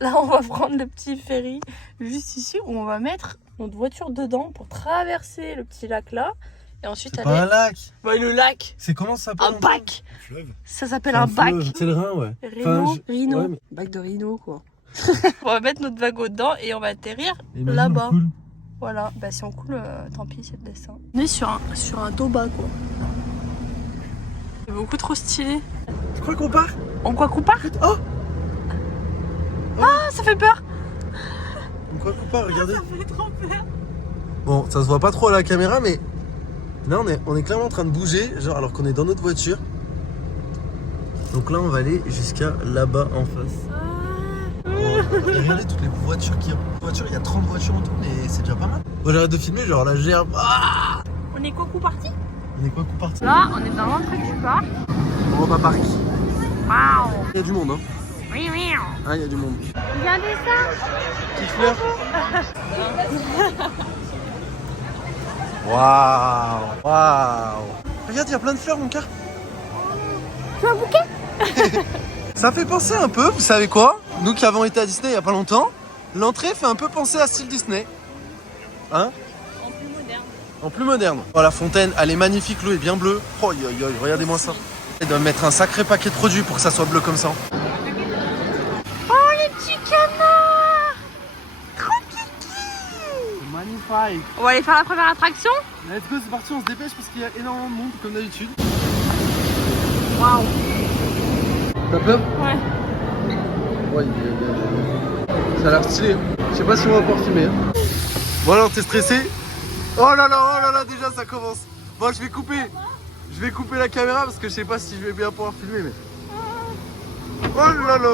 Là, on va prendre le petit ferry juste ici où on va mettre notre voiture dedans pour traverser le petit lac là. Et ensuite C'est aller... pas un lac. Ouais, le lac. C'est comment ça s'appelle? Un bac. Fleuve. Ça s'appelle un bac. C'est le Rhin, ouais. Rhino. Ouais, mais- Bac de rhino, quoi. On va mettre notre wagon dedans et on va atterrir Imagine, là-bas. on coule. Voilà, bah si on coule, tant pis, c'est le dessin. On est sur un toba, quoi. C'est beaucoup trop stylé. Tu crois qu'on part? On croit qu'on part? Oh! Ah, ça fait peur. On croit qu'on part, regardez. Ça fait trop peur. Bon, ça se voit pas trop à la caméra, mais là on est clairement en train de bouger, genre alors qu'on est dans notre voiture. Donc là on va aller jusqu'à là-bas en face. Oh, et regardez toutes les voitures qui il y a 30 voitures en tout, mais c'est déjà pas mal. Moi j'arrête de filmer, genre la gerbe. Ah, On est quoi coup parti? on est quoi coup parti? Là, on est dans l'entrée du parc. Europa Park. Waouh. Il y a du monde, hein. Oui, oui. Ah, il y a du monde. Regardez ça. Petite fleur. Waouh. Waouh. Regarde, il y a plein de fleurs, mon cœur. Tu veux un bouquet? Ça fait penser un peu, vous savez quoi? Nous qui avons été à Disney il y a pas longtemps, l'entrée fait un peu penser à style Disney. Hein? En plus moderne. En plus moderne. Oh, la fontaine, elle est magnifique, l'eau est bien bleue. Oh, regardez-moi ça. Il doit mettre un sacré paquet de produits pour que ça soit bleu comme ça. Oh, les petits canards. Trop kiki. Magnifique. On va aller faire la première attraction. Let's go, c'est parti, on se dépêche parce qu'il y a énormément de monde comme d'habitude. Waouh. T'as peur? Ouais. Ouais, ça a l'air stylé. Je sais pas si on va pouvoir filmer. Bon alors, t'es stressé? Oh là là, déjà ça commence. Bon, je vais couper la caméra parce que je sais pas si je vais bien pouvoir filmer. Mais... Oh là là.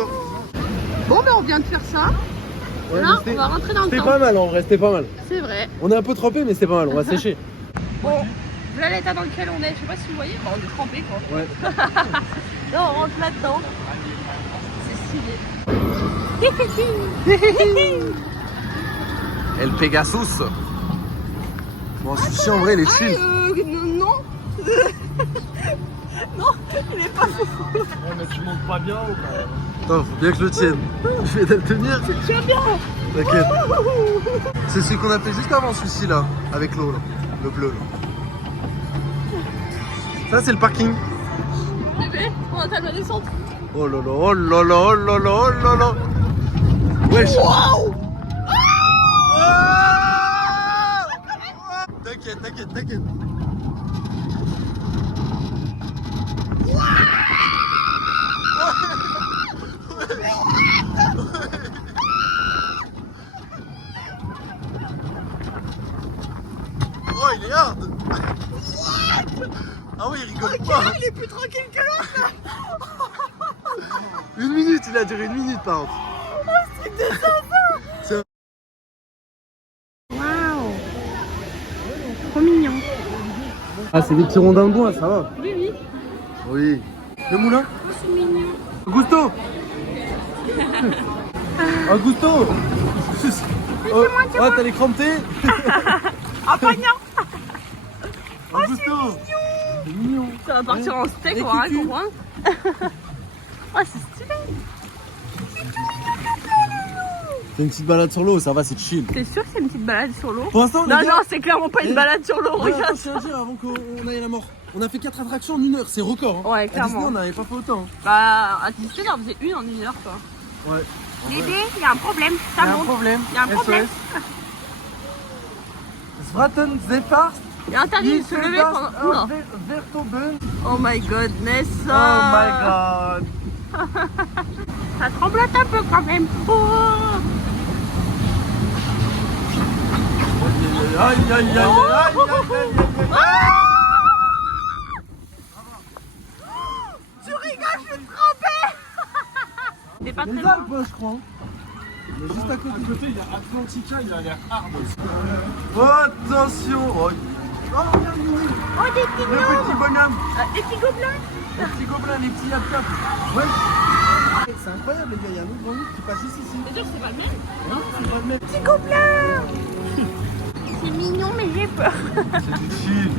Bon, ben on vient de faire ça. Ouais, Là, mais on va rentrer dans le c'était temps. pas mal en vrai, c'était pas mal. C'est vrai. On est un peu trempé, mais c'était pas mal, on va sécher. Bon, voilà l'état dans lequel on est. Je sais pas si vous voyez. Bon, on est trempé quoi. Ouais. Là, on rentre là-dedans. C'est stylé. El Pegasus. Bon, celui-ci en vrai, il est chill. Non. Non, il est pas fou. Ouais, mais tu montes pas bien ou pas? Attends, faut bien que je le tienne. Je vais te le tenir. Tu vas bien. T'inquiète. C'est celui qu'on a fait juste avant celui-ci là, avec l'eau là, le bleu là. Ça c'est le parking. Bébé, on attend la descente. Oh là là, oh là là, oh là là, oh là là. Wesh. Wow. T'inquiète. Oh, il est hard. Ah oui, il rigole pas. Il est plus tranquille que l'autre. 1 minute, il a duré 1 minute par contre. C'est Waouh. Trop mignon. Ah, c'est des petits rondins de bois, ça va. Oui. Oui. Le moulin. Oh, c'est mignon. Augusto. Augusto. Oh, ouais, t'as les crampés. Ah, poignant. Augusto. C'est mignon. Ça va partir en steak, Et on va rien cucu. comprendre. Oh, c'est stylé. C'est une petite balade sur l'eau, ça va, c'est chill. T'es sûr que c'est une petite balade sur l'eau? Pour l'instant, Non, c'est clairement pas une Eh, balade sur l'eau, Ouais, regarde. attends, je tiens à dire avant qu'on aille à la mort. On a fait 4 attractions en 1 heure, c'est record. Hein. Ouais, À Disney, clairement. on n'avait pas fait autant. Bah, à Disney, on faisait une en 1 heure, quoi. Ouais. Bébé, il y a un problème. Il Ça y a un monte. problème. Il y a un problème. Svraten Zepars. Il est interdit de se lever pendant. Oula. Vertoben. Oh my godness. Oh my god. Ça tremblote un peu quand même. Oh. Aïe aïe aïe aïe aïe Tu rigoles, je suis trempée. T'es pas très Les loin. Alpes, je crois. Il est juste à côté. À côté, il y a Atlantica, il a l'air hard aussi. Attention. Oh, regarde, Mimi. Oh, des petits Le petit gnomes. bonhomme. Des petits gobelins. Les petits gobelins, les petits yap-yap. Ouais. C'est incroyable, les gars. Il y a un autre grenouille qui passe juste ici. C'est sûr que c'est pas le même. Non, c'est pas le même. Petits gobelins. C'est mignon, mais j'ai peur. C'est du chill.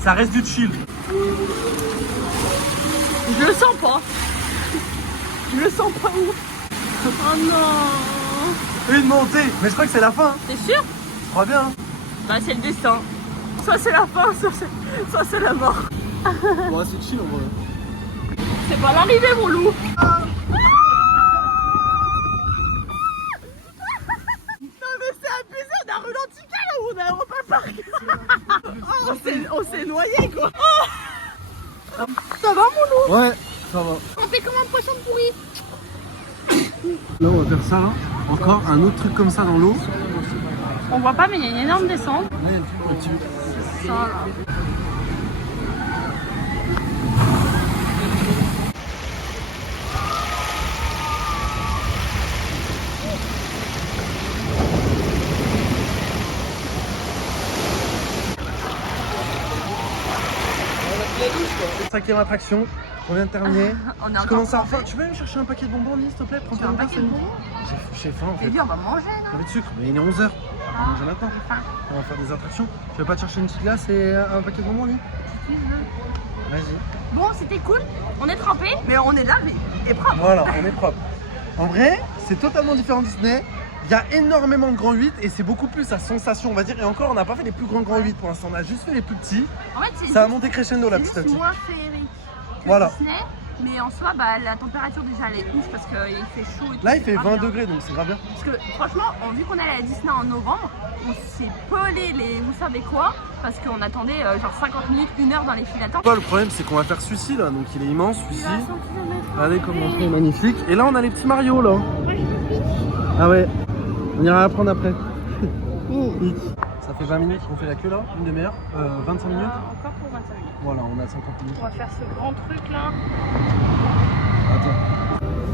Ça reste du chill. Je le sens pas. Je le sens pas où. Oh non. Une montée. Mais je crois que c'est la fin. Hein. T'es sûr? Je crois bien. Hein. Bah c'est le destin. Soit c'est la fin, soit c'est la mort. Bon, c'est chill en vrai. C'est pas l'arrivée mon loup. Non mais c'est abusé, on a ralenti là où on est à Europa Park. On s'est noyé quoi. Ça va mon loup? Ouais, ça va. On fait comme un poisson pourri. Là, on va faire ça là. Encore un autre truc comme ça dans l'eau. On voit pas mais il y a une énorme descente. Là, il y a le truc petit. Ça là. 5e attraction, on vient de terminer. On est Je commence à avoir faim. Tu peux aller me chercher un paquet de bonbons, Lise, s'il te plaît? Prends un paquet de bonbons? J'ai faim en fait. on va manger là. J'avais de sucre, mais il est 11h. On va manger maintenant. On va faire des attractions. Tu veux pas te chercher une petite glace et un paquet de bonbons, Lise? Vas-y. Bon, c'était cool. On est trempés, mais on est lavé et propre. Voilà, on est propre. En vrai, c'est totalement différent de Disney. Il y a énormément de grands 8 et c'est beaucoup plus à sensation, on va dire. Et encore, on n'a pas fait les plus grands 8 pour l'instant. On a juste fait les plus petits. En fait, Ça a monté crescendo là, petit à c'est petit. moins féerique que Voilà. Disney, mais en soi, bah, la température déjà elle est ouf parce qu'il fait chaud et tout. Là, il fait c'est grave 20 bien. degrés, donc c'est grave bien. Parce que franchement, vu qu'on allait à Disney en novembre, on s'est pelé les vous savez quoi parce qu'on attendait genre 50 minutes, 1 heure dans les files d'attente. Le problème, c'est qu'on va faire celui-ci là, donc il est immense celui-ci. Il est à 100 km. Regardez comment c'est magnifique. Et là, on a les petits Mario là. Ah ouais, on ira apprendre après. Ça fait 20 minutes qu'on fait la queue là, une demi-heure, 25 minutes. Encore pour 25 minutes. Voilà, on a 50 minutes. On va faire ce grand truc là. Attends.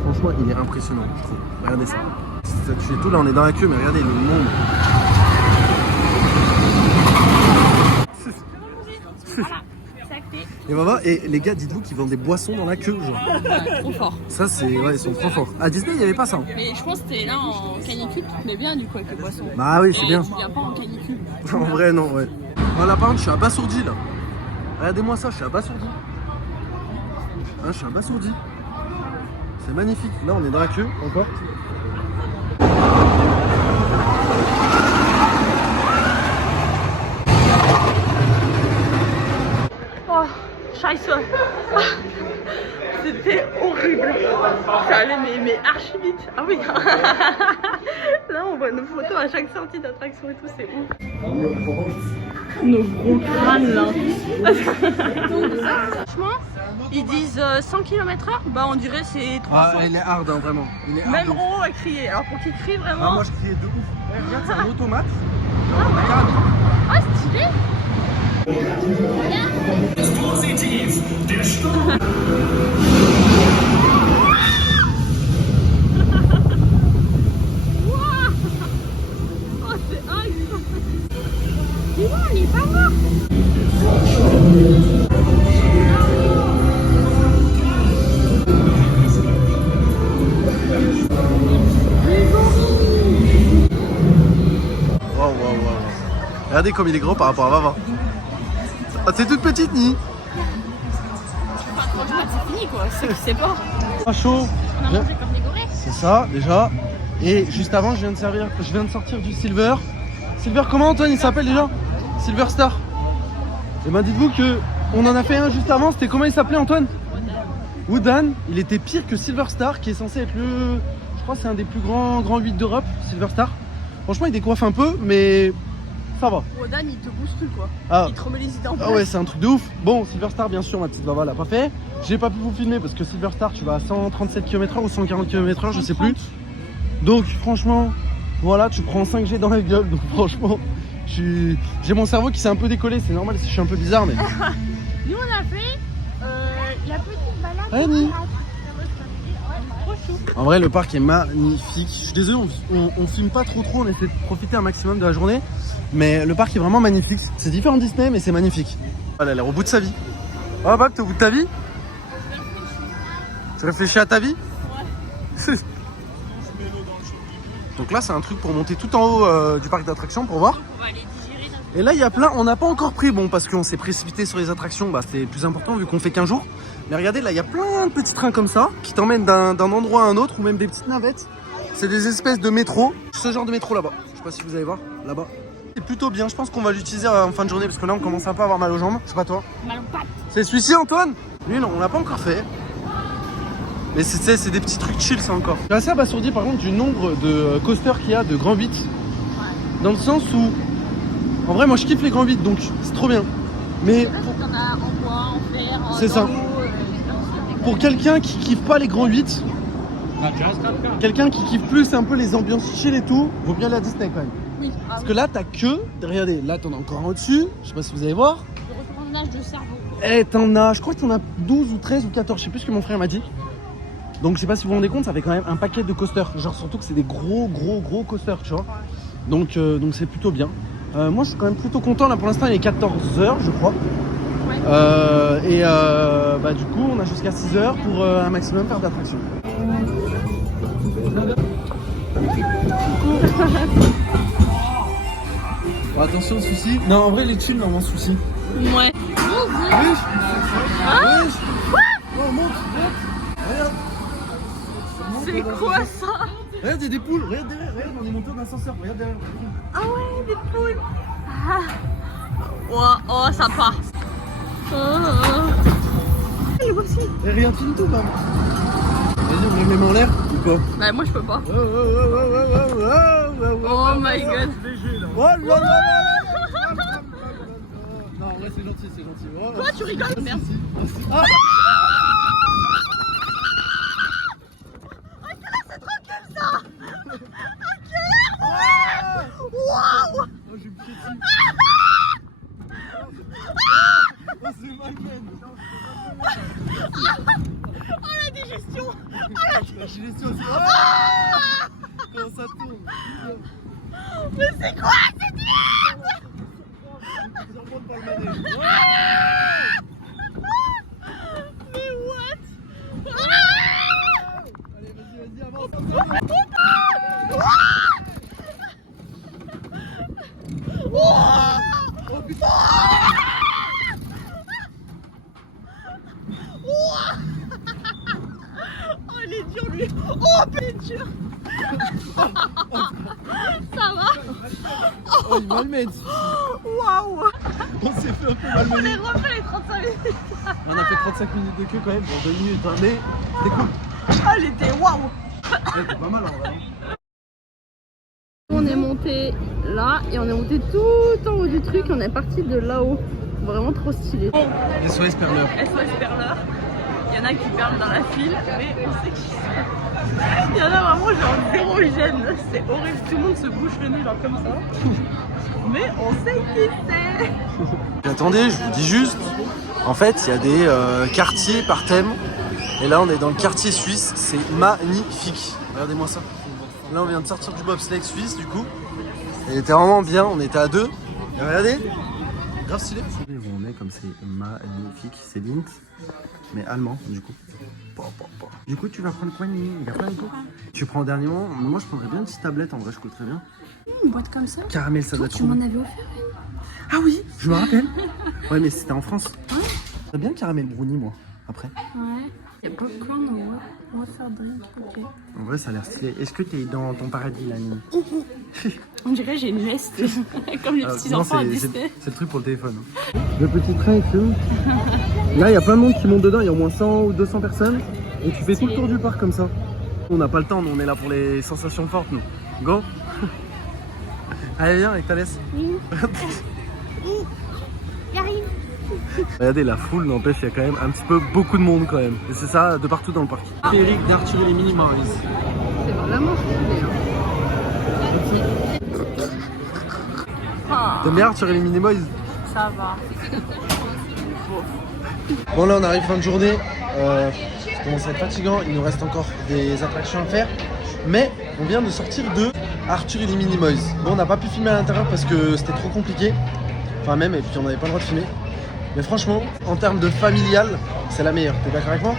Franchement, il est impressionnant, je trouve. Regardez ça. Ça tue et tout. Là, on est dans la queue, mais regardez le monde. Voilà, c'est acté. Et maman, et les gars, dites-vous qu'ils vendent des boissons dans la queue, genre. Trop fort. Ça, c'est. Ouais, ils sont trop forts. À Disney, il n'y avait pas ça. Hein. Mais je pense que t'es là en canicule, mais bien du coup avec les boissons. Bah oui, c'est bien. Tu viens pas en canicule. En vrai, non, ouais. Voilà, par contre, je suis abasourdi là. Regardez-moi ça, je suis abasourdi. Hein, je suis abasourdi. C'est magnifique. Là, on est dans la queue encore. Oh, scheiße. C'était horrible. Ça allait mais archi vite. Ah oui. Là, on voit nos photos à chaque sortie d'attraction et tout, c'est ouf. Nos gros crânes là. Franchement, ils disent 100 km/h. Bah, on dirait c'est 300. Ah, il est hard, hein, vraiment. Il est hard. Même de ouf. Ro a crié. Alors pour qu'il crie vraiment. Ah, moi, je criais de ouf. Ouais, regarde, c'est un automate. Ah ouais. Carabine. Ah, stylé. Oh, c'est dingue. Dis-moi, on est pas mort. Waouh, waouh, waouh. Regardez comme il est grand par rapport à Vava. Ah, c'est toute petite, Ni. Franchement, c'est fini quoi. C'est pas. Pas chaud. On a mangé comme des gorilles. C'est ça, déjà. Et juste avant, je viens de sortir du Silver. Silver, comment Antoine il s'appelle déjà? Silver Star. Et ben dites-vous que on en a fait un juste avant. C'était comment il s'appelait, Antoine? Woodan. Il était pire que Silver Star, qui est censé être le. Je crois que c'est un des plus grands 8 d'Europe, Silver Star. Franchement, il décoiffe un peu, mais ça va. Wodan, il te bouscule quoi. Ah. Il te remet les idées en place. Ah ouais, c'est un truc de ouf. Bon, Silver Star, bien sûr, ma petite Vava l'a pas fait. J'ai pas pu vous filmer parce que Silver Star, tu vas à 137 km/h ou 140 km/h, je sais plus. Donc, franchement, voilà, tu prends 5G dans la gueule. Donc, franchement, j'ai mon cerveau qui s'est un peu décollé. C'est normal si je suis un peu bizarre, mais. Nous, on a fait la petite balade. Annie. Trop chou. En vrai, le parc est magnifique. Je suis désolé, on filme pas trop, on essaie de profiter un maximum de la journée. Mais le parc est vraiment magnifique. C'est différent de Disney, mais c'est magnifique. Voilà, elle est au bout de sa vie. Oh, Bab, t'es au bout de ta vie? Tu réfléchis à ta vie? Ouais. Donc là, c'est un truc pour monter tout en haut du parc d'attractions pour voir. On va aller digérer notre... Et là, il y a plein. On n'a pas encore pris, bon, parce qu'on s'est précipité sur les attractions. Bah, c'était plus important vu qu'on fait qu'1 jour. Mais regardez, là, il y a plein de petits trains comme ça qui t'emmènent d'un endroit à un autre ou même des petites navettes C'est des espèces de métro. Ce genre de métro là-bas. Je sais pas si vous allez voir. Là-bas. C'est plutôt bien. Je pense qu'on va l'utiliser en fin de journée parce que là, on commence un peu à avoir mal aux jambes. Je sais pas toi. Mal aux pattes. C'est celui-ci, Antoine? Lui, non, on l'a pas encore fait. Mais c'est des petits trucs chill, ça encore. Je suis assez abasourdi par contre du nombre de coasters qu'il y a de Grand 8. Dans le sens où, en vrai, moi je kiffe les Grand 8 donc c'est trop bien. Mais T'en as en bois, en fer, c'est ça. Pour quelqu'un qui kiffe pas les Grands 8, quelqu'un qui kiffe plus un peu les ambiances chill et tout, vaut bien la Disney quand même. Oui. Parce que là, t'as que, regardez, là t'en as encore un au-dessus. Je sais pas si vous allez voir. Le retournage de cerveau. Eh, t'en as, je crois que t'en as 12 ou 13 ou 14, je sais plus ce que mon frère m'a dit. Donc je sais pas si vous vous rendez compte, ça fait quand même un paquet de coasters. Genre surtout que c'est des gros coasters, tu vois. Donc c'est plutôt bien. Moi je suis quand même plutôt content, là pour l'instant il est 14h je crois. Ouais. Bah du coup on a jusqu'à 6h pour un maximum faire d'attractions. Bon, attention souci. Non en vrai les chill normalement souci. Ouais. Oui. Ah Oui. Oh monte. Regarde. C'est quoi ça? Regarde, il y a des poules. Regarde derrière. Regarde, on est monté en ascenseur. Regarde derrière. Ah ouais, des poules. Ah. Oh, sympa. Les voici. Et rien de tout, maman. Vas-y, on met les mains en l'air ou quoi? Bah moi je peux pas. Oh Oh my god. Oh là là là. Non, en vrai, c'est gentil, c'est gentil. Oh, Quoi, tu rigoles? Merde. Ah. Waouh! Oh, je vais me pied dessus. Oh, c'est malmen. Oh la digestion! La digestion aussi. Ah. Comment ça tourne? Mais c'est quoi cette merde? Je remonte par le manège. Mais what? Allez, vas-y, avance. Oh putain. Oh il est dur lui! Oh il est dur! Ça va? Oh, il malmène. Waouh! On s'est fait un peu On malmener. les refait les 35 minutes! On a fait 35 minutes de queue quand même, bon 2 minutes hein, mais c'était cool. Oh elle était waouh! Ouais, c'était pas mal en vrai. On est monté là et on est monté tout en haut du truc et on est parti de là-haut. Vraiment trop stylé. SOS Perleur. SOS Perleur. Il y en a qui perdent dans la file, mais on sait qui sont. Il y en a vraiment genre zéro gêne. C'est horrible, tout le monde se bouche le nez genre comme ça. Mais on sait qui c'est. Attendez, je vous dis juste, en fait il y a des quartiers par thème. Et là on est dans le quartier suisse, c'est magnifique. Regardez-moi ça. Là on vient de sortir du bobsleigh suisse du coup. Il était vraiment bien, on était à 2. Et regardez, grave stylé. Où on est comme c'est magnifique, c'est Lindt, mais allemand du coup. Du coup tu vas prendre quoi Nini? Il y a plein de coups. Tu prends au dernier moment, moi je prendrais bien une petite tablette en vrai, je coûterais bien. Une boîte comme ça? Caramel, ça doit être Tu trop m'en bon. avais offert une? Ah oui, je me rappelle. Ouais mais c'était en France. J'aime bien le caramel brownie moi, après. Ouais. Il y a popcorn ou water drink, ok. En vrai ça a l'air stylé. Est-ce que t'es dans ton paradis là Nini? On dirait que j'ai une veste, comme les petits enfants à Disney. C'est le truc pour le téléphone. Le petit train est où? Là il y a plein de monde qui monte dedans, il y a au moins 100 ou 200 personnes. Et tu fais tout le tour du parc comme ça. On n'a pas le temps, nous on est là pour les sensations fortes nous. Go. Allez viens avec ta laisse. J'arrive. Regardez la foule, n'empêche il y a quand même un petit peu beaucoup de monde quand même. Et c'est ça de partout dans le parc. Férique d'Arthur et les Minimoys. C'est vraiment stylé. T'aimes bien Arthur et les Minimoys? Ça va. Bon là on arrive fin de journée, ça commence à être fatigant, il nous reste encore des attractions à faire. Mais on vient de sortir de Arthur et les Minimoys. Bon on n'a pas pu filmer à l'intérieur parce que c'était trop compliqué. Enfin même, et puis on n'avait pas le droit de filmer. Mais franchement, en termes de familial, c'est la meilleure, t'es d'accord avec moi?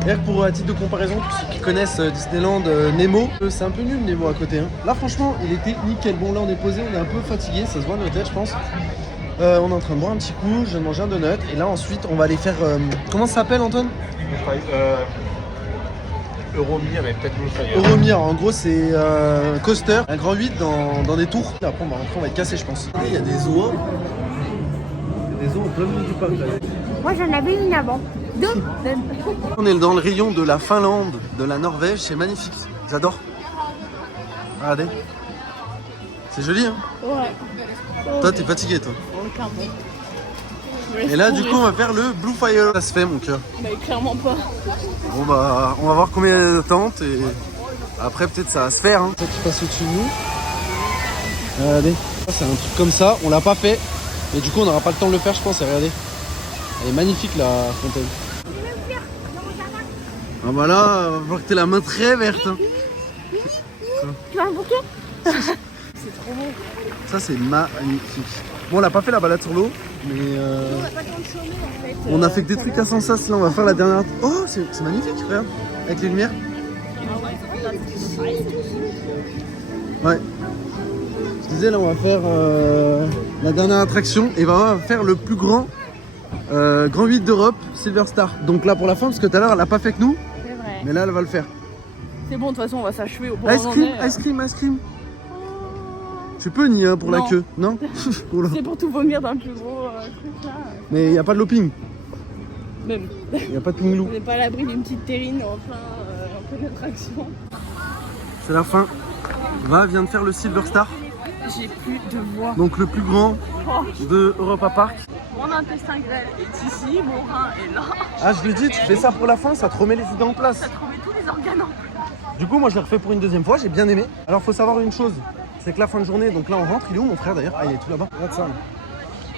D'ailleurs pour à titre de comparaison, pour ceux qui connaissent Disneyland Nemo, c'est un peu nul Nemo à côté hein. Là franchement il était nickel, bon là on est posé, on est un peu fatigué, ça se voit à nos têtes je pense. On est en train de boire un petit coup, je viens de manger un donut. Et là ensuite on va aller faire... comment ça s'appelle Antoine? Euromir et peut-être nous ailleurs. Euromir, en gros, c'est un coaster, un grand 8 dans des tours. Après, on va rentrer, on va être cassé, je pense. Il y a des zoos. Il y a des zoos en plein milieu du parc. Là. Moi j'en avais une avant. Deux même. On est dans le rayon de la Finlande, de la Norvège, c'est magnifique. J'adore. Regardez. C'est joli, hein? Ouais. Toi, t'es fatigué, toi. Oh, clairement. Et là, du coup, on va faire le Blue Fire. Ça se fait, mon cœur. Mais clairement pas. Bon, bah, on va voir combien il y a de tentes et après, peut-être ça va se faire. Hein. Ça qui passe au-dessus de nous. Regardez. C'est un truc comme ça. On l'a pas fait. Et du coup, on n'aura pas le temps de le faire, je pense. Et regardez. Elle est magnifique, la fontaine. Ah, bah là, va voir que t'aies la main très verte. Hein. Tu vas un bouquet? C'est trop beau. Ça, c'est magnifique. Bon, on l'a pas fait la balade sur l'eau, mais On va pas tant le chômer en fait. on a fait que des trucs à sans sas. Là, on va faire la dernière. Oh, c'est magnifique, regarde. Avec les lumières. Ouais. Je disais, là, on va faire la dernière attraction et on va faire le plus grand Grand 8 d'Europe, Silver Star. Donc là, pour la fin, parce que tout à l'heure, elle l'a pas fait que nous, C'est vrai. mais là, elle va le faire. C'est bon, de toute façon, on va s'achever au point où Ice on en cream, est. ice cream, ice cream. Tu peux ni pour la Non. queue, non? Oula. C'est pour tout vomir dans le plus gros truc là. Mais il n'y a pas de looping, Même. il n'y a pas de pinglou. On n'est pas à l'abri d'une petite terrine en pleine attraction. C'est la fin. Va vient de faire le Silver Star, J'ai plus de voix. donc le plus grand Oh, de Europa Park. mon intestin grêle est ici, mon rein est là. Ah, je lui dis, tu fais ça pour la fin, ça te remet les idées en place. T'as trouvé tous les organes en place. Du coup, moi, je l'ai refait pour une deuxième fois, j'ai bien aimé. Alors, faut savoir une chose, c'est que la fin de journée, donc là, on rentre. Il est où mon frère d'ailleurs? Ah, il est tout là-bas. Regarde ça. Là.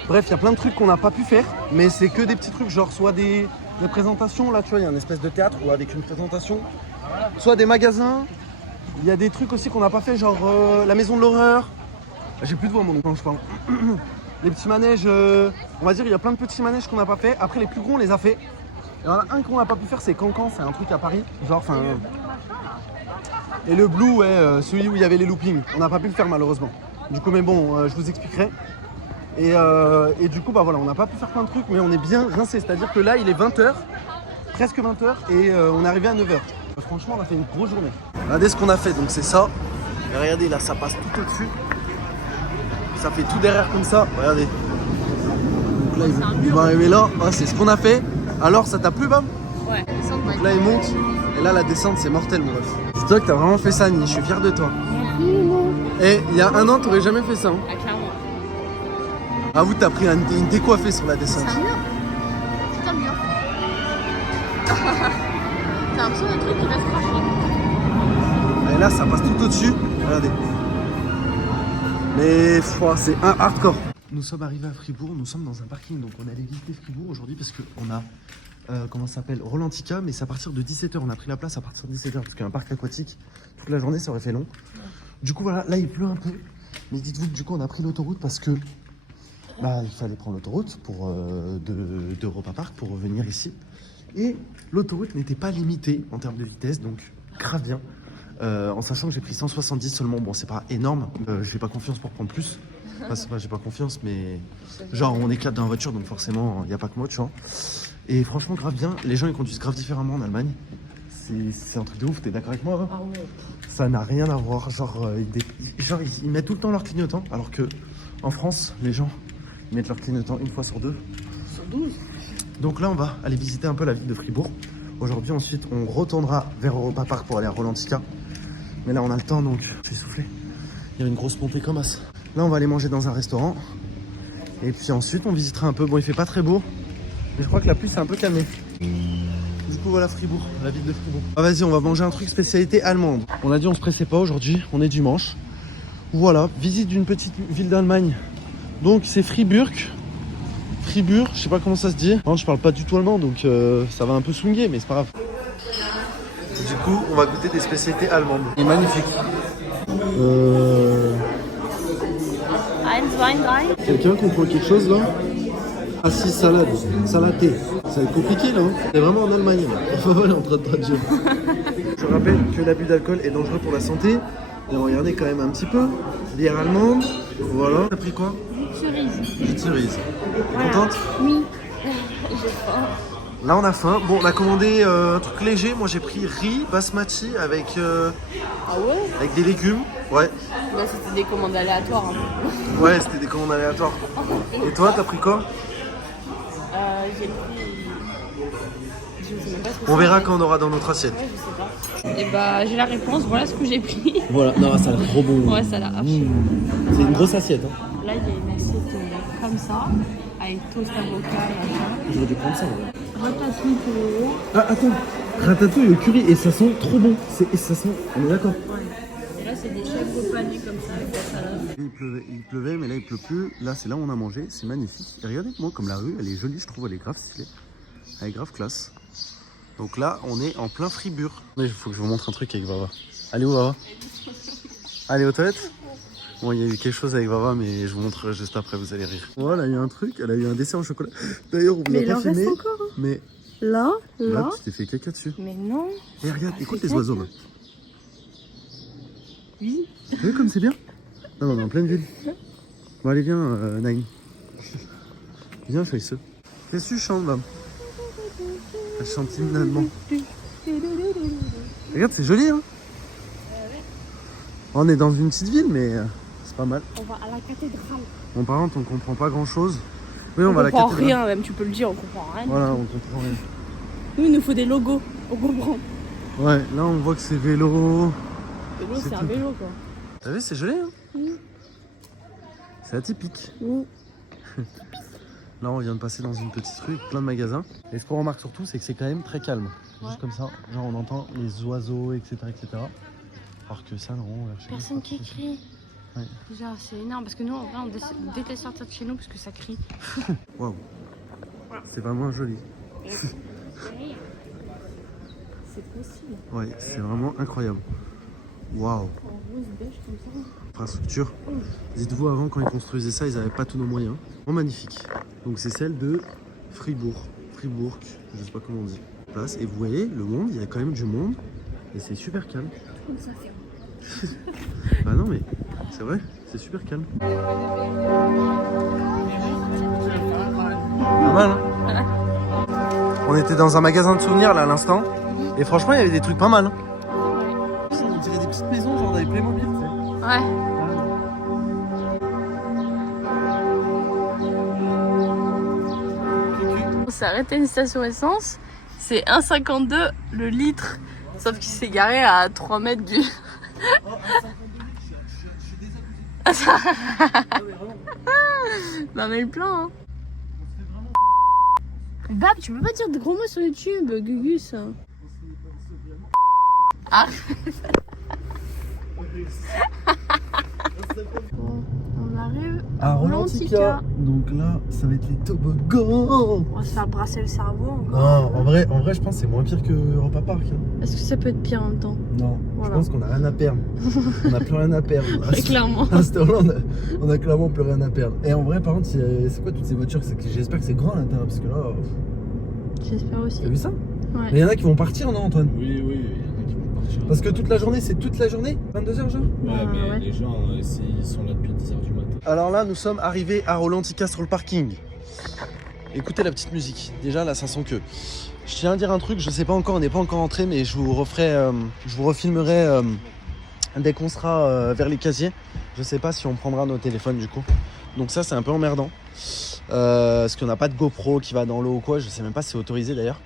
Bref, il y a plein de trucs qu'on n'a pas pu faire, mais c'est que des petits trucs, genre soit des présentations. Là, tu vois, il y a une espèce de théâtre ou avec une présentation, soit des magasins. Il y a des trucs aussi qu'on n'a pas fait, genre la maison de l'horreur. J'ai plus de voix, mon quand je parle. Les petits manèges, on va dire, il y a plein de petits manèges qu'on n'a pas fait. Après, les plus gros, on les a fait. Il y en a un qu'on n'a pas pu faire, c'est Cancan, c'est un truc à Paris. Genre, enfin. Et le Blue, ouais, celui où il y avait les loopings. On n'a pas pu le faire, malheureusement. Du coup, mais bon, je vous expliquerai. Et du coup, bah voilà, on n'a pas pu faire plein de trucs, mais on est bien rincé. C'est-à-dire que là, il est 20h, presque 20h, et on est arrivé à 9h. Franchement, on a fait une grosse journée. Regardez ce qu'on a fait, donc c'est ça. Et regardez, là, ça passe tout au-dessus. Ça fait tout derrière comme ça, regardez. Donc là, il va arriver là. Ah, c'est ce qu'on a fait. Alors, ça t'a plu, Bam? Ouais. Donc là, il monte. Et là, la descente, c'est mortel, mon ref. C'est toi que t'as vraiment fait ça, Annie. Je suis fier de toi. Et il y a un an, t'aurais jamais fait ça. Hein. Ah, clairement. Avoue, t'as pris une décoiffée sur la descente. C'est un mur. C'est un mur. C'est un petit truc qui va se cracher. Et là, ça passe tout au-dessus. Regardez. Mais c'est un hardcore. Nous sommes arrivés à Fribourg, nous sommes dans un parking, donc on allait visiter Fribourg aujourd'hui parce qu'on a, comment ça s'appelle, Rolantica, mais c'est à partir de 17h, on a pris la place à partir de 17h parce qu'un parc aquatique, toute la journée ça aurait fait long. Du coup voilà, là il pleut un peu, mais dites-vous que du coup on a pris l'autoroute parce que bah, il fallait prendre l'autoroute pour d'Europa Park pour revenir ici. Et l'autoroute n'était pas limitée en termes de vitesse, donc grave bien. En sachant que j'ai pris 170 seulement, bon c'est pas énorme, j'ai pas confiance pour prendre plus. Enfin, c'est pas j'ai pas confiance, mais genre on éclate dans la voiture donc forcément il n'y a pas que moi tu vois. Et franchement grave bien, les gens ils conduisent grave différemment en Allemagne. C'est un truc de ouf, t'es d'accord avec moi hein? Ah ouais. Ça n'a rien à voir, genre, ils mettent tout le temps leur clignotant alors que en France les gens ils mettent leur clignotant une fois sur deux. Sur 12. Donc là on va aller visiter un peu la ville de Fribourg. Aujourd'hui ensuite on retournera vers Europa Park pour aller à Rolantica. Mais là on a le temps donc je vais souffler. Il y a une grosse montée comme as. Là on va aller manger dans un restaurant. Et puis ensuite on visitera un peu. Bon il fait pas très beau. Mais je crois que la pluie s'est un peu calmée. Du coup voilà Fribourg, la ville de Fribourg. Ah vas-y on va manger un truc spécialité allemande. On a dit on se pressait pas aujourd'hui, on est dimanche. Voilà, visite d'une petite ville d'Allemagne. Donc c'est Fribourg. Fribourg, je sais pas comment ça se dit. Non, je parle pas du tout allemand donc ça va un peu swinguer mais c'est pas grave. Du coup, on va goûter des spécialités allemandes. C'est magnifique. Eins, zwei, drei. Quelqu'un comprend quelque chose là? Ah si, salade, salaté. Ça va être compliqué là. Hein. C'est vraiment en Allemagne. Enfin voilà, en train de traduire. Je rappelle que l'abus d'alcool est dangereux pour la santé. Et regardez quand même un petit peu. Bière allemande. Voilà. T'as pris quoi? Cerise. Jus de cerise. T'es contente? Oui. Là on a faim. Bon, on a commandé un truc léger. Moi j'ai pris riz basmati avec, Ah ouais? avec des légumes. Ouais. Bah c'était des commandes aléatoires. Hein. Ouais, c'était des commandes aléatoires. Et toi, t'as pris quoi? J'ai pris... Je sais même pas ce que On c'est. verra quand on aura dans notre assiette. Ouais, je sais pas. Et bah j'ai la réponse, voilà ce que j'ai pris. Voilà, non, ça a l'air trop bon. Ouais, ça a l'air archi. C'est une grosse assiette. Hein. Là, il y a une assiette comme ça, avec toast avocat, machin. J'aurais dû prendre ça. Ouais. Ratatouille pour... Ah, attends, ratatouille au curry et ça sent trop bon. Ça sent, on est d'accord. Et là, c'est des chèvres au panier comme ça, avec la salade. Il pleuvait, mais là il pleut plus. Là, c'est là où on a mangé, c'est magnifique. Et regardez moi comme la rue, elle est jolie, je trouve, elle est grave stylée. Elle est grave classe. Donc là, on est en plein Fribourg. Mais il faut que je vous montre un truc avec Vava. Allez où Vava? Allez aux toilettes. Bon, il y a eu quelque chose avec Vava, mais je vous montre juste après, vous allez rire. Voilà, il y a eu un truc, elle a eu un dessert au chocolat. D'ailleurs, on vous l'a pas filmé. encore. Hein. Mais Là, là, tu t'es fait caca dessus. Mais non. Et regarde, écoute les oiseaux là. Oui. T'as vu comme c'est bien? Non, on est en pleine ville. Bon, allez, viens, Naïm. Viens, Faiseux. Qu'est-ce que tu chantes là? Elle chante timidement. Regarde, c'est joli, hein? On est dans une petite ville, mais c'est pas mal. On va à la cathédrale. Bon, par contre, on comprend pas grand chose. Oui, On va à la comprend cathédrale. rien, même tu peux le dire, on comprend rien. Voilà, on comprend rien. Nous, il nous faut des logos, on comprend. Ouais, là, on voit que c'est vélo. Vélo, C'est c'est un tout. vélo, quoi. T'as vu, c'est joli, hein? Oui. C'est atypique. Oui. Là, on vient de passer dans une petite rue avec plein de magasins. Et ce qu'on remarque surtout, c'est que c'est quand même très calme. Ouais. Juste comme ça, genre on entend les oiseaux, etc. Alors que ça, non, vers chez nous, Personne c'est pas qui trop crie. Ouais. Déjà, c'est énorme parce que nous, en vrai, on déteste sortir de chez nous parce que ça crie. Waouh, c'est vraiment joli. C'est possible. Ouais, c'est vraiment incroyable. Waouh, En rose beige comme ça. infrastructure. Dites-vous, avant, quand ils construisaient ça, ils n'avaient pas tous nos moyens. Oh, magnifique. Donc, c'est celle de Fribourg. Fribourg, je sais pas comment on dit. Place. Et vous voyez, le monde, il y a quand même du monde. Et c'est super calme. Comme ça fait. Bah non, mais c'est vrai, c'est super calme. Pas mal, hein? On était dans un magasin de souvenirs là à l'instant. Et franchement, il y avait des trucs pas mal. Hein. On dirait des petites maisons, genre avec Playmobil, tu sais. Ouais. On s'est arrêté à une station essence. C'est 1,52 le litre. Sauf qu'il s'est garé à 3 mètres du... Non mais le plan, hein. Bab, tu peux pas dire de gros mots sur YouTube, Gugus. Ah. Bon, on arrive À Rolantica. Donc là, ça va être les toboggans. On va se faire brasser le cerveau Non, encore. en vrai, je pense que c'est moins pire que Europa Park. Hein. Est-ce que ça peut être pire en même temps? Non, Voilà. je pense qu'on a rien à perdre. On a plus rien à perdre. Très clairement. À cette heure-là, on a clairement plus rien à perdre. Et en vrai, par contre, c'est quoi toutes ces voitures? J'espère que c'est grand à l'intérieur parce que là, J'espère aussi. t'as vu ça? Ouais. Mais il y en a qui vont partir, non, Antoine? Oui, il y en a qui vont partir. Parce que toute la journée, c'est toute la journée? 22h, genre? Ouais, Ah, mais ouais. les gens, ils sont là depuis 10h du matin. Alors là, nous sommes arrivés à Rolantica sur le parking. Écoutez la petite musique. Déjà, là, ça sent que. Je tiens à dire un truc, je sais pas encore, on n'est pas encore entré, mais je vous refilmerai dès qu'on sera vers les casiers. Je sais pas si on prendra nos téléphones du coup. Donc ça, c'est un peu emmerdant. Parce qu'on n'a pas de GoPro qui va dans l'eau ou quoi, je sais même pas si c'est autorisé d'ailleurs.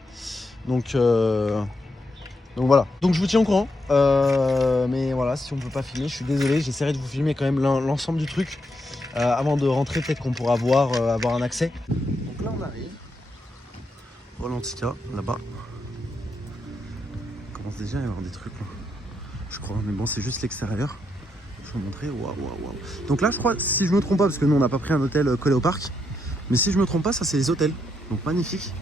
Donc voilà. Donc je vous tiens au courant. Mais voilà, si on peut pas filmer, je suis désolé. J'essaierai de vous filmer quand même l'ensemble du truc. Avant de rentrer, peut-être qu'on pourra avoir un accès. Donc là, on arrive. Rolantica, là-bas. Il commence déjà à y avoir des trucs là. Je crois, mais bon, c'est juste l'extérieur. Je vais vous montrer. Waouh. Donc là, je crois, si je me trompe pas, parce que nous on n'a pas pris un hôtel collé au parc, mais si je me trompe pas, ça c'est les hôtels. Donc magnifique.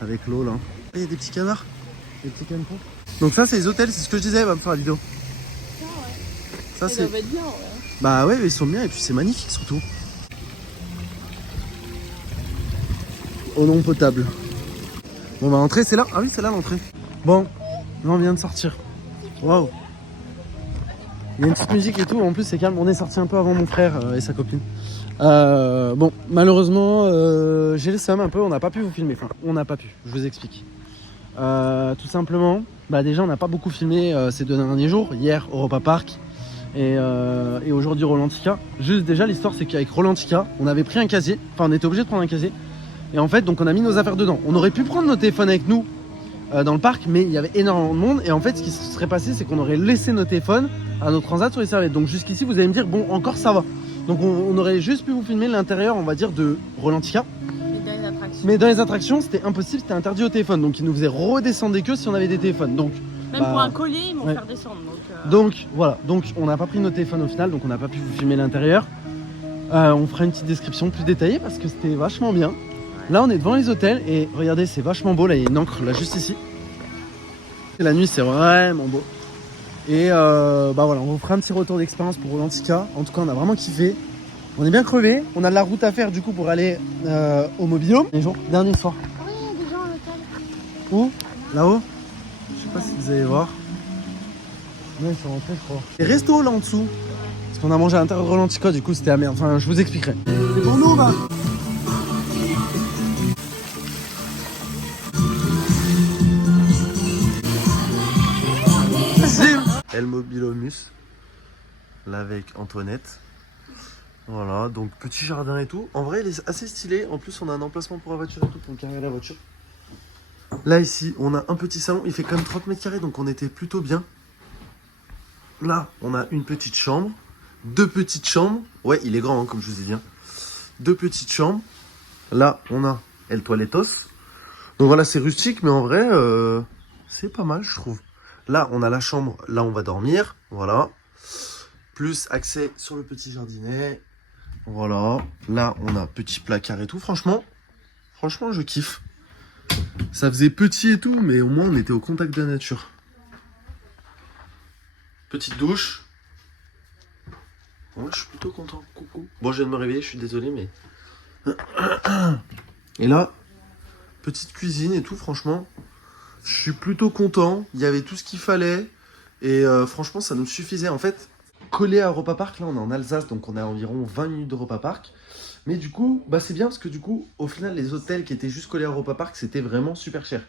Avec l'eau là. Il y a des petits canards, des petits canetons. Donc ça, c'est les hôtels, c'est ce que je disais, elle va me faire la vidéo. Ça, Ça c'est. doit être bien, ouais. Bah ouais, ils sont bien et puis c'est magnifique surtout. Eau non potable. Bon bah l'entrée c'est là. Ah oui c'est là l'entrée. Bon, là on vient de sortir. Waouh. Il y a une petite musique et tout, en plus c'est calme. On est sorti un peu avant mon frère et sa copine. Bon, malheureusement, j'ai le seum un peu, on n'a pas pu vous filmer. Enfin, on n'a pas pu, je vous explique. Tout simplement, bah déjà on n'a pas beaucoup filmé ces 2 derniers jours. Hier, Europa Park et aujourd'hui Rolantica. Juste déjà, l'histoire c'est qu'avec Rolantica, on avait pris un casier. Enfin, on était obligé de prendre un casier. Et en fait, donc on a mis nos affaires dedans. On aurait pu prendre nos téléphones avec nous dans le parc, mais il y avait énormément de monde. Et en fait, ce qui se serait passé, c'est qu'on aurait laissé nos téléphones à nos transats sur les serviettes. Donc jusqu'ici, vous allez me dire, bon, encore ça va. Donc on aurait juste pu vous filmer l'intérieur, on va dire, de Rolantica. Mais dans les attractions, c'était impossible, c'était interdit au téléphone. Donc ils nous faisaient redescendre des queues si on avait des téléphones. Donc, Même pour un collier, ils vont faire descendre. Donc voilà, donc on n'a pas pris nos téléphones au final, donc on n'a pas pu vous filmer l'intérieur. On fera une petite description plus détaillée parce que c'était vachement bien. Là on est devant les hôtels et regardez, c'est vachement beau, là il y a une encre là juste ici. Et la nuit c'est vraiment beau. Et bah voilà, on vous fera un petit retour d'expérience pour Rolantica. En tout cas on a vraiment kiffé. On est bien crevé, on a de la route à faire du coup pour aller au Mobilhome. Les jours, dernier soir. Oui, il y a des gens à l'hôtel. Où? Là-haut? Je sais pas si vous allez voir. Non, ils sont rentrés, je crois. Les restos là en dessous. Parce qu'on a mangé à l'intérieur de Rolantica, du coup c'était la merde. Enfin, je vous expliquerai. C'est pour nous, bah. El Mobilomus. Là avec Antoinette. Voilà, donc petit jardin et tout. En vrai, il est assez stylé. En plus, on a un emplacement pour la voiture et tout, pour carrer la voiture. Là, ici, on a un petit salon. Il fait quand même 30 mètres carrés, donc on était plutôt bien. Là, on a une petite chambre. 2 petites chambres. Ouais, il est grand, hein, comme je vous ai dit. 2 petites chambres. Là, on a El Toiletos. Donc voilà, c'est rustique, mais en vrai, c'est pas mal, je trouve. Là, on a la chambre. Là, on va dormir. Voilà. Plus accès sur le petit jardinet. Voilà. Là, on a petit placard et tout. Franchement, je kiffe. Ça faisait petit et tout, mais au moins, on était au contact de la nature. Petite douche. Ouais, je suis plutôt content. Coucou. Bon, je viens de me réveiller, je suis désolé, mais... Et là, petite cuisine et tout, franchement, je suis plutôt content. Il y avait tout ce qu'il fallait. Et franchement, ça nous suffisait. En fait, collé à Europa Park, là, on est en Alsace, donc on est à environ 20 minutes d'Europa Park. Mais du coup, bah, c'est bien parce que du coup, au final, les hôtels qui étaient juste collés à Europa Park, c'était vraiment super cher.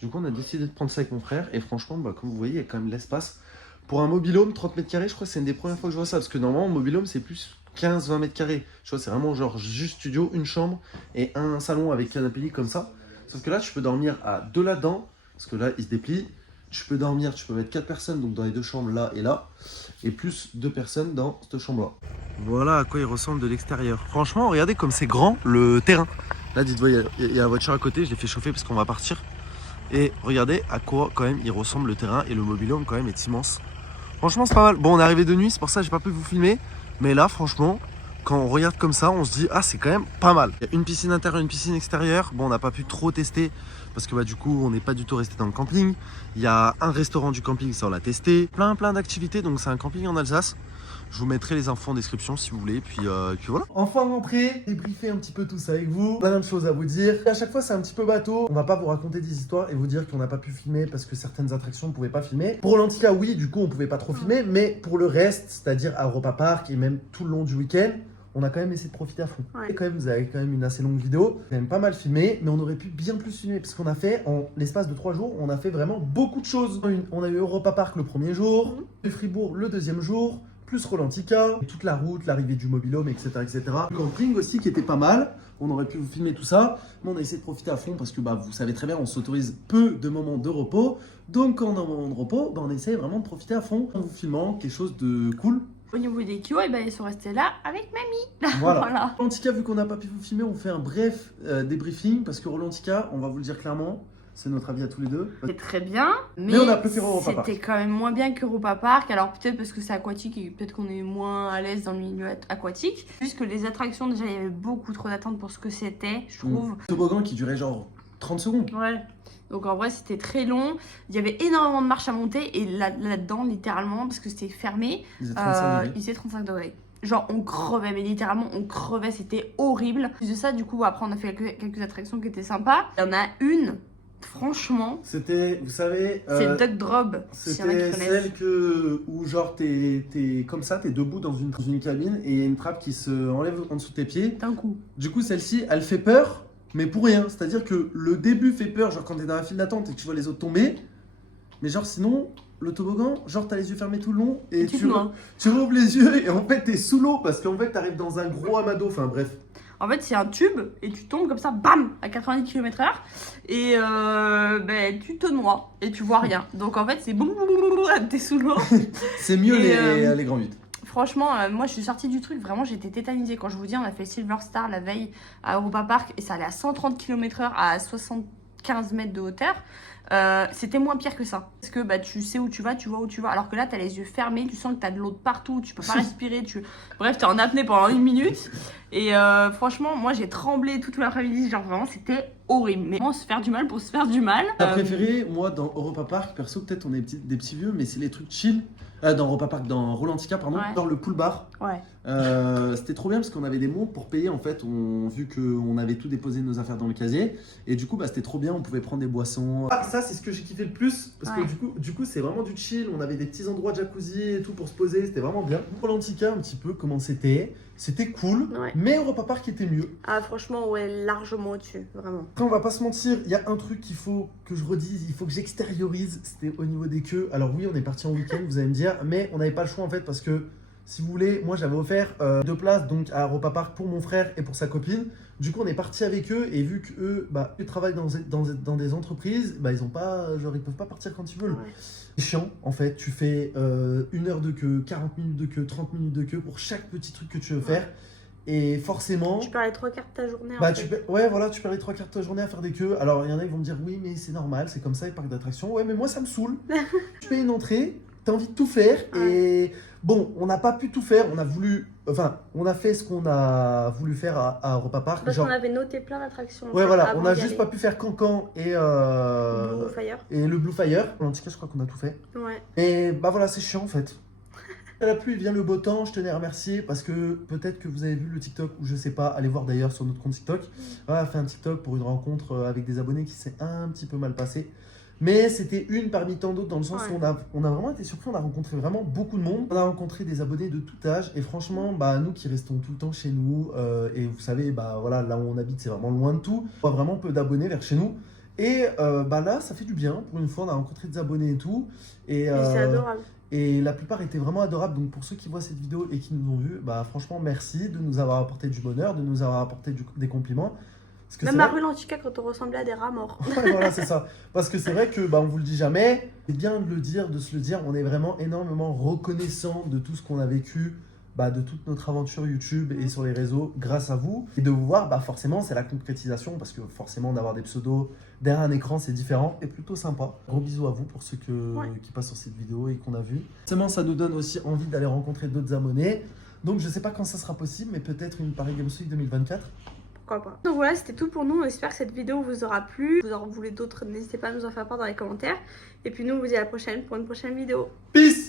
Du coup, on a décidé de prendre ça avec mon frère. Et franchement, bah, comme vous voyez, il y a quand même l'espace. Pour un mobilhome, 30 mètres carrés, je crois que c'est une des premières fois que je vois ça. Parce que normalement, un mobilhome, c'est plus 15-20 mètres carrés. Je vois, c'est vraiment genre juste studio, une chambre et un salon avec canapé lit comme ça. Sauf que là, tu peux dormir à 2 là-dedans. Parce que là, il se déplie. Tu peux dormir, tu peux mettre 4 personnes, donc dans les 2 chambres là et là. Et plus 2 personnes dans cette chambre-là. Voilà à quoi il ressemble de l'extérieur. Franchement, regardez comme c'est grand le terrain. Là, dites-vous, il y a la voiture à côté. Je l'ai fait chauffer parce qu'on va partir. Et regardez à quoi quand même il ressemble le terrain. Et le mobilhome quand même est immense. Franchement, c'est pas mal. Bon, on est arrivé de nuit, c'est pour ça que j'ai pas pu vous filmer. Mais là, franchement, quand on regarde comme ça, on se dit, ah, c'est quand même pas mal. Il y a une piscine intérieure, une piscine extérieure. Bon, on n'a pas pu trop tester parce que bah, du coup, on n'est pas du tout resté dans le camping. Il y a un restaurant du camping, ça on l'a testé. Plein d'activités, donc c'est un camping en Alsace. Je vous mettrai les infos en description si vous voulez. Puis voilà. Enfin rentré, débriefer un petit peu tout ça avec vous. Plein de choses à vous dire. Et à chaque fois, c'est un petit peu bateau. On va pas vous raconter des histoires et vous dire qu'on n'a pas pu filmer parce que certaines attractions ne pouvaient pas filmer. Pour Rolantica, oui, du coup, on pouvait pas trop filmer. Mais pour le reste, c'est-à-dire à Europa Park et même tout le long du week-end, on a quand même essayé de profiter à fond. Ouais. Et quand même, vous avez quand même une assez longue vidéo. Quand même pas mal filmé, mais on aurait pu bien plus filmer parce qu'on a fait, en l'espace de 3 jours, on a fait vraiment beaucoup de choses. On a eu Europa Park le premier jour, Fribourg le deuxième jour, plus Rolantica, toute la route, l'arrivée du mobilhome, etc., etc. Le camping aussi qui était pas mal. On aurait pu vous filmer tout ça, mais on a essayé de profiter à fond parce que bah, vous savez très bien, on s'autorise peu de moments de repos. Donc quand on a un moment de repos, bah, on essaye vraiment de profiter à fond en vous filmant quelque chose de cool. Au niveau des kilos, eh ben, ils sont restés là avec mamie. Voilà. Voilà. Rolantica, vu qu'on n'a pas pu vous filmer, on fait un bref débriefing parce que Rolantica, on va vous le dire clairement, c'est notre avis à tous les deux. C'est très bien, Mais on a préféré Europa Park. c'était quand même moins bien qu'Europa Park. Alors peut-être parce que c'est aquatique et peut-être qu'on est moins à l'aise dans le milieu aquatique. Juste que les attractions, déjà, il y avait beaucoup trop d'attentes pour ce que c'était, je trouve. Toboggan qui durait genre 30 secondes. Ouais. Donc en vrai, c'était très long. Il y avait énormément de marches à monter et là-dedans, littéralement, parce que c'était fermé, Il faisait 35 degrés. il faisait 35 degrés. Genre on crevait, mais littéralement on crevait, c'était horrible. En plus de ça, du coup, après on a fait quelques attractions qui étaient sympas. Il y en a une, Franchement, C'était, vous savez, c'est Duck Drop, s'il y en a qui c'était connaissent. celle où genre t'es comme ça, t'es debout dans une cabine et il y a une trappe qui se enlève en dessous de tes pieds. D'un coup. Du coup, celle-ci, elle fait peur, mais pour rien. C'est-à-dire que le début fait peur, genre quand t'es dans la file d'attente et que tu vois les autres tomber. Mais genre sinon, le toboggan, genre t'as les yeux fermés tout le long et Tu te noies. tu rouvres les yeux et en fait t'es sous l'eau parce qu'en fait t'arrives dans un gros amas d'eau. Enfin bref. En fait, c'est un tube et tu tombes comme ça, bam, à 90 km/h et ben, tu te noies et tu vois rien. Donc en fait, c'est boum, boum, boum, boum, t'es sous l'eau. C'est mieux Et, les grands 8. Franchement, moi je suis sortie du truc, vraiment j'étais tétanisée. Quand je vous dis, on a fait Silver Star la veille à Europa Park et ça allait à 130 km/h à 75 mètres de hauteur. C'était moins pire que ça. Parce que bah, tu sais où tu vas, tu vois où tu vas. Alors que là, t'as les yeux fermés, tu sens que t'as de l'eau de partout, tu peux pas respirer. Bref, t'es en apnée pendant 1 minute. Et franchement, moi j'ai tremblé toute l'après-midi. Genre vraiment, c'était horrible. Mais se faire du mal pour se faire du mal. T'as préféré, moi, dans Europa Park, perso, peut-être on est des petits vieux, mais c'est les trucs chill. Dans Europa Park, dans Rolantica, pardon, Ouais. dans le pool bar. Ouais. C'était trop bien parce qu'on avait des mots pour payer en fait, vu qu'on avait tout déposé nos affaires dans le casier. Et du coup, bah, c'était trop bien, on pouvait prendre des boissons. Ah, ça, c'est ce que j'ai kiffé le plus parce Ouais. que du coup, c'est vraiment du chill. On avait des petits endroits de jacuzzi et tout pour se poser, c'était vraiment bien. Rolantica, un petit peu comment c'était cool, Ouais. mais Europa Park était mieux. Ah, franchement, ouais, largement au-dessus, vraiment. Après, on va pas se mentir, il y a un truc qu'il faut que je redise, il faut que j'extériorise, c'était au niveau des queues. Alors oui, on est parti en week-end, vous allez me dire, mais on n'avait pas le choix en fait parce que, si vous voulez, moi j'avais offert 2 places donc à Europa Park pour mon frère et pour sa copine. Du coup, on est parti avec eux et vu qu'eux, bah, ils travaillent dans des entreprises, bah, ils peuvent pas partir quand ils veulent. Ouais. C'est chiant en fait, tu fais 1 heure de queue, 40 minutes de queue, 30 minutes de queue pour chaque petit truc que tu veux faire. Et forcément... Tu perds les 3 quarts de ta journée. Bah, en fait. ouais, voilà, tu perds les 3 quarts de ta journée à faire des queues. Alors, il y en a qui vont me dire, oui, mais c'est normal, c'est comme ça, les parcs d'attractions. Ouais, mais moi, ça me saoule. Tu payes une entrée, t'as envie de tout faire. Et bon, on n'a pas pu tout faire. On a fait ce qu'on a voulu faire à Europa Park. Parce Genre, qu'on avait noté plein d'attractions. ouais, voilà, on a juste pas pu faire Cancan et Blue Fire. le Blue Fire. En tout cas, je crois qu'on a tout fait. Ouais. Et bah voilà, c'est chiant en fait. La pluie vient le beau temps, je tenais à remercier parce que peut-être que vous avez vu le TikTok ou je sais pas, allez voir d'ailleurs sur notre compte TikTok. On a fait un TikTok pour une rencontre avec des abonnés qui s'est un petit peu mal passé. Mais c'était une parmi tant d'autres dans le sens où on a vraiment été surpris, on a rencontré vraiment beaucoup de monde. On a rencontré des abonnés de tout âge et franchement, bah, nous qui restons tout le temps chez nous et vous savez, bah, voilà, là où on habite c'est vraiment loin de tout. On a vraiment peu d'abonnés vers chez nous. Et bah là, ça fait du bien. Pour une fois, on a rencontré des abonnés et tout. Et c'est adorable. Et la plupart étaient vraiment adorables. Donc pour ceux qui voient cette vidéo et qui nous ont vus, bah franchement merci de nous avoir apporté du bonheur, de nous avoir apporté des compliments. Parce que Même c'est à vrai... Rolantica quand on ressemblait à des rats morts. Ouais, voilà, c'est ça. Parce que c'est vrai que bah on vous le dit jamais. C'est bien de le dire, de se le dire. On est vraiment énormément reconnaissant de tout ce qu'on a vécu, bah, de toute notre aventure YouTube et sur les réseaux grâce à vous. Et de vous voir, bah forcément c'est la concrétisation parce que forcément d'avoir des pseudos derrière un écran c'est différent et plutôt sympa. Gros bisous à vous pour ceux qui passent sur cette vidéo et qu'on a vu. Forcément ça nous donne aussi envie d'aller rencontrer d'autres abonnés. Donc je sais pas quand ça sera possible mais peut-être une Paris Games Week 2024. Pourquoi pas. Donc voilà, c'était tout pour nous. On espère que cette vidéo vous aura plu. Si vous en voulez d'autres, n'hésitez pas à nous en faire part dans les commentaires. Et puis nous, on vous dit à la prochaine pour une prochaine vidéo. Peace!